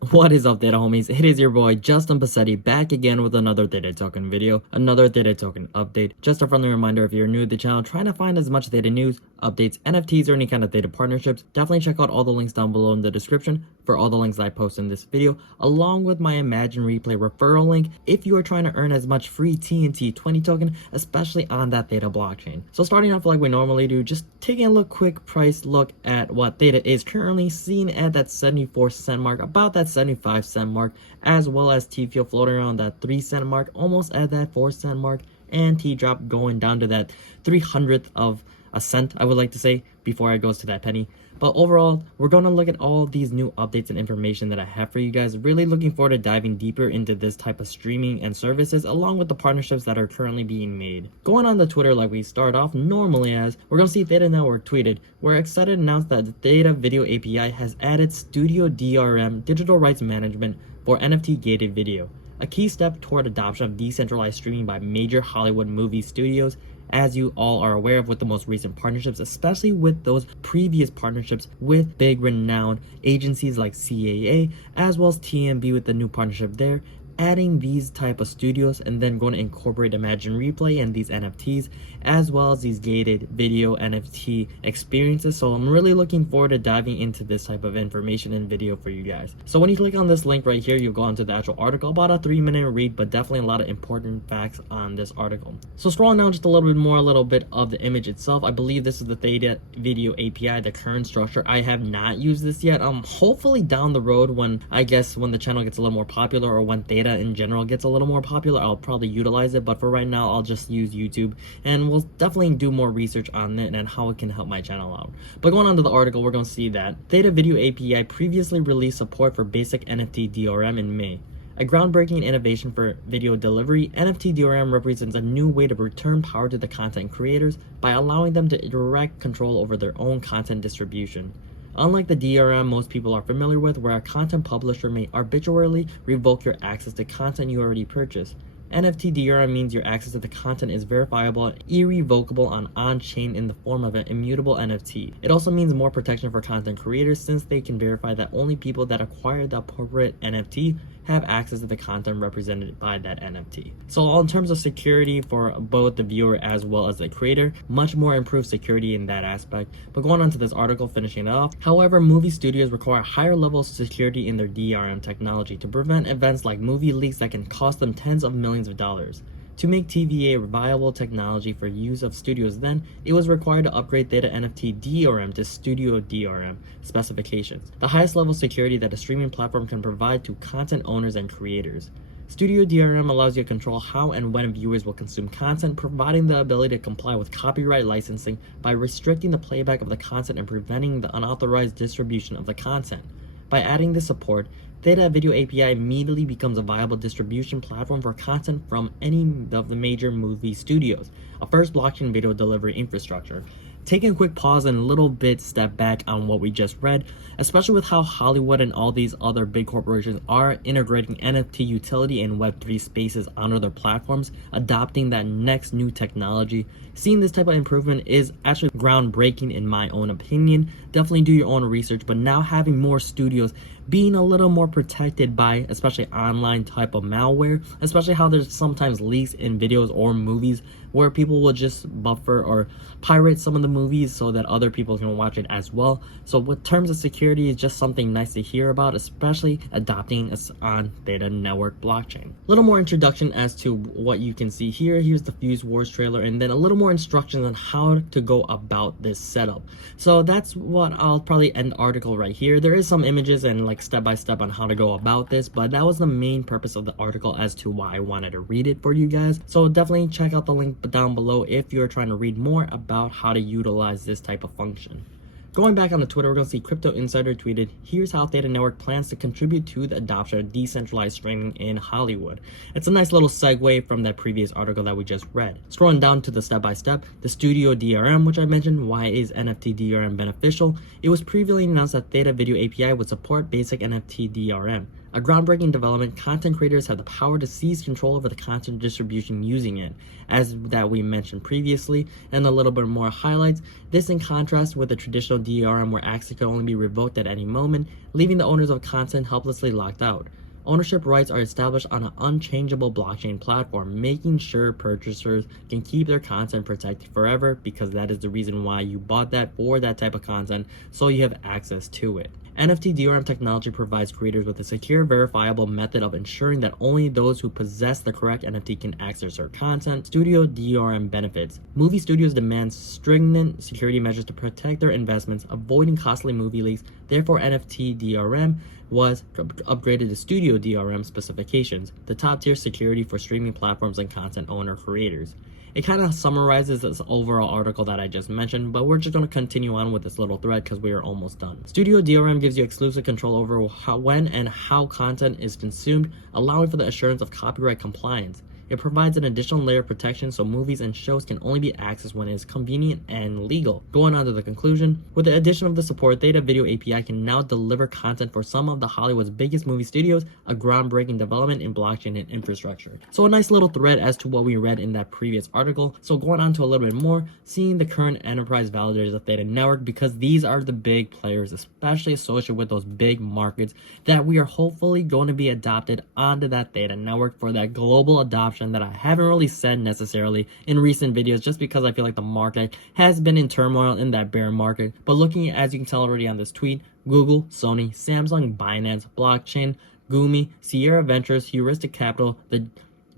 What is up, Theta homies? It is your boy Justin Passetti back again with another Theta token video, another Theta token update. Just a friendly reminder, if you're new to the channel trying to find as much Theta news, updates, NFTs, or any kind of Theta partnerships, definitely check out all the links down below in the description for all the links that I post in this video, along with my Imagine Replay referral link if you are trying to earn as much free TNT20 token, especially on that Theta blockchain. So starting off like we normally do, just taking a quick price look at what Theta is currently seen at that 74-cent mark, about that 75-cent mark, as well as T-Fuel floating around that 3-cent mark, almost at that 4-cent mark, and T-Drop going down to that 300th of a cent, I would like to say, before it goes to that penny. But overall, we're going to look at all these new updates and information that I have for you guys. Really looking forward to diving deeper into this type of streaming and services, along with the partnerships that are currently being made. Going on the Twitter like we start off normally as, we're going to see Theta Network tweeted, "We're excited to announce that the Theta Video API has added Studio DRM, digital rights management, for NFT gated video, a key step toward adoption of decentralized streaming by major Hollywood movie studios." As you all are aware of with the most recent partnerships, especially with those previous partnerships with big renowned agencies like CAA, as well as TMB with the new partnership there, adding these type of studios and then going to incorporate Imagine Replay and these NFTs, as well as these gated video NFT experiences. So I'm really looking forward to diving into this type of information and video for you guys. So when you click on this link right here, you'll go onto the actual article, about a 3-minute read, but definitely a lot of important facts on this article. So scrolling down just a little bit more, a little bit of the image itself. I believe this is the Theta Video API, the current structure. I have not used this yet. Hopefully down the road, when the channel gets a little more popular, or when Theta in general gets a little more popular, I'll probably utilize it. But for right now, I'll just use YouTube, and we'll definitely do more research on it and how it can help my channel out. But going on to the article, we're going to see that Theta Video API previously released support for basic NFT DRM in May. A groundbreaking innovation for video delivery, NFT DRM represents a new way to return power to the content creators by allowing them to direct control over their own content distribution. Unlike the DRM most people are familiar with, where a content publisher may arbitrarily revoke your access to content you already purchased, NFT DRM means your access to the content is verifiable and irrevocable on-chain in the form of an immutable NFT. It also means more protection for content creators, since they can verify that only people that acquire the appropriate NFT have access to the content represented by that NFT. So in terms of security for both the viewer as well as the creator, much more improved security in that aspect. But going on to this article, finishing it off, however, movie studios require higher levels of security in their DRM technology to prevent events like movie leaks that can cost them tens of millions of dollars. To make TVA a viable technology for use of studios then, it was required to upgrade Theta NFT DRM to Studio DRM specifications, the highest level of security that a streaming platform can provide to content owners and creators. Studio DRM allows you to control how and when viewers will consume content, providing the ability to comply with copyright licensing by restricting the playback of the content and preventing the unauthorized distribution of the content. By adding this support, Theta Video API immediately becomes a viable distribution platform for content from any of the major movie studios, a first blockchain video delivery infrastructure. Taking a quick pause and a little bit step back on what we just read, especially with how Hollywood and all these other big corporations are integrating NFT utility and Web3 spaces onto their platforms, adopting that next new technology. Seeing this type of improvement is actually groundbreaking in my own opinion. Definitely do your own research, but now having more studios being a little more protected by especially online type of malware, especially how there's sometimes leaks in videos or movies where people will just buffer or pirate some of the movies so that other people can watch it as well. So with terms of security, it's just something nice to hear about, especially adopting us on Theta Network blockchain. A little more introduction as to what you can see here. Here's the Fuse Wars trailer, and then a little more instructions on how to go about this setup. So that's what I'll probably end the article right here. There is some images and like step by step on how to go about this, but that was the main purpose of the article as to why I wanted to read it for you guys. So definitely check out the link down below if you're trying to read more about how to utilize this type of function. Going back on the Twitter, we're going to see Crypto Insider tweeted, "Here's how Theta Network plans to contribute to the adoption of decentralized streaming in Hollywood." It's a nice little segue from that previous article that we just read. Scrolling down to the step-by-step, the Studio DRM, which I mentioned, why is NFT DRM beneficial? It was previously announced that Theta Video API would support basic NFT DRM, a A groundbreaking development, content creators have the power to seize control over the content distribution using it, as that we mentioned previously, and a little bit more highlights. This in contrast with the traditional DRM where access could only be revoked at any moment, leaving the owners of content helplessly locked out. Ownership rights are established on an unchangeable blockchain platform, making sure purchasers can keep their content protected forever, because that is the reason why you bought that for that type of content, so you have access to it. NFT DRM technology provides creators with a secure, verifiable method of ensuring that only those who possess the correct NFT can access their content. Studio DRM benefits. Movie studios demand stringent security measures to protect their investments, avoiding costly movie leaks. Therefore, NFT DRM was upgraded to Studio DRM specifications, the top-tier security for streaming platforms and content owner creators. It kind of summarizes this overall article that I just mentioned, but we're just going to continue on with this little thread because we are almost done. Studio DRM gives you exclusive control over when and how content is consumed, allowing for the assurance of copyright compliance. It provides an additional layer of protection so movies and shows can only be accessed when it is convenient and legal. Going on to the conclusion, with the addition of the support, Theta Video API can now deliver content for some of the Hollywood's biggest movie studios, a groundbreaking development in blockchain and infrastructure. So a nice little thread as to what we read in that previous article. So going on to a little bit more, seeing the current enterprise validators of Theta Network, because these are the big players, especially associated with those big markets that we are hopefully going to be adopted onto that Theta Network for that global adoption that I haven't really said necessarily in recent videos, just because I feel like the market has been in turmoil in that bear market. But looking, as you can tell already on this tweet, Google, Sony, Samsung, Binance, Blockchain, Gumi, Sierra Ventures, Heuristic Capital, the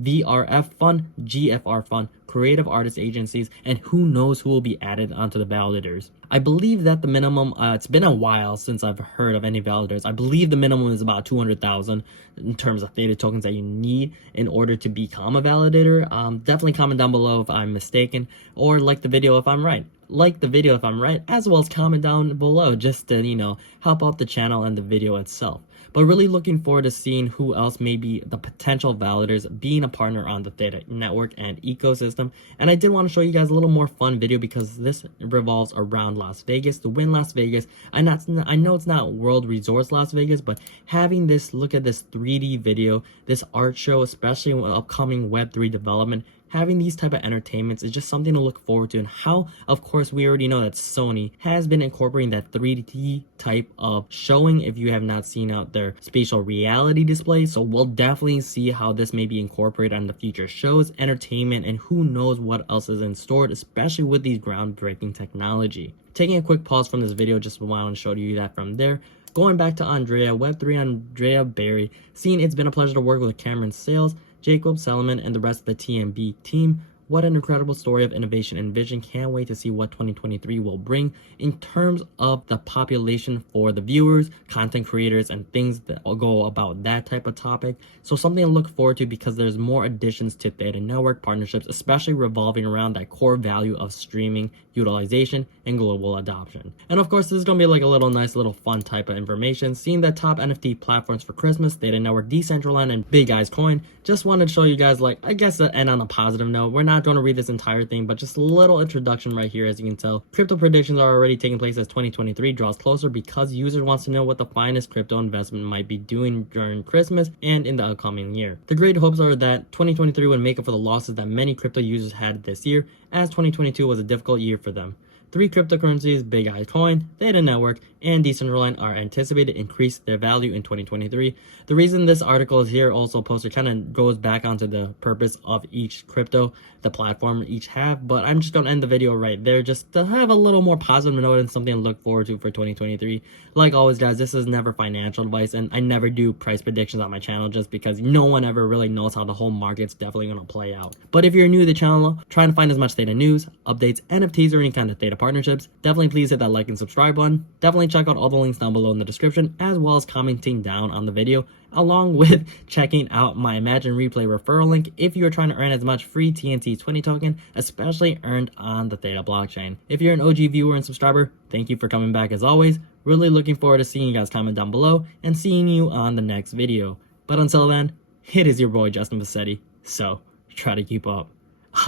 VRF Fund, GFR Fund, creative artist agencies, and who knows who will be added onto the validators. I believe that the minimum, it's been a while since I've heard of any validators. I believe the minimum is about 200,000 in terms of Theta tokens that you need in order to become a validator. Definitely comment down below if I'm mistaken, or like the video if I'm right. Like the video if I'm right, as well as comment down below just to, help out the channel and the video itself. But really looking forward to seeing who else may be the potential validators being a partner on the Theta Network and ecosystem. And I did want to show you guys a little more fun video because this revolves around Las Vegas, the Win Las Vegas. I know it's not World Resorts Las Vegas, but having this, look at this 3D video, this art show, especially with upcoming Web3 development, having these type of entertainments is just something to look forward to. And how, of course, we already know that Sony has been incorporating that 3D type of showing if you have not seen out their spatial reality display. So we'll definitely see how this may be incorporated on the future shows, entertainment, and who knows what else is in store, especially with these groundbreaking technology. Taking a quick pause from this video, just want to show you that from there. Going back to Andrea, Web3 Andrea Barry, seeing it's been a pleasure to work with Cameron Sales, Jacob Selman, and the rest of the TMB team. What an incredible story of innovation and vision. Can't wait to see what 2023 will bring in terms of the population for the viewers, content creators, and things that will go about that type of topic. So something to look forward to because there's more additions to Theta Network partnerships, especially revolving around that core value of streaming, utilization, and global adoption. And of course, this is going to be like a nice little fun type of information. Seeing the top NFT platforms for Christmas, Theta Network, Decentraland, and Big Eyes Coin. Just wanted to show you guys, I guess, to end on a positive note. We're not going to read this entire thing, but just a little introduction right here. As you can tell, crypto predictions are already taking place as 2023 draws closer because users wants to know what the finest crypto investment might be doing during Christmas and in the upcoming year. The great hopes are that 2023 would make up for the losses that many crypto users had this year, as 2022 was a difficult year for them. 3 cryptocurrencies, Big Eyes Coin, Theta Network, and Decentraland are anticipated to increase their value in 2023. The reason this article is here also posted kind of goes back onto the purpose of each crypto, the platform each have, but I'm just going to end the video right there just to have a little more positive note and something to look forward to for 2023. Like always, guys, this is never financial advice, and I never do price predictions on my channel just because no one ever really knows how the whole market's definitely going to play out. But if you're new to the channel, trying to find as much Theta news, updates, NFTs, or any kind of Theta partnerships, definitely please hit that like and subscribe button. Definitely check out all the links down below in the description, as well as commenting down on the video, along with checking out my Imagine Replay referral link if you're trying to earn as much free TNT20 token, especially earned on the Theta blockchain. If you're an OG viewer and subscriber, thank you for coming back as always. Really looking forward to seeing you guys comment down below and seeing you on the next video. But until then, it is your boy Justin Bassetti, so try to keep up.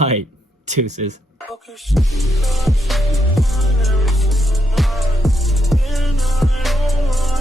Alright, deuces.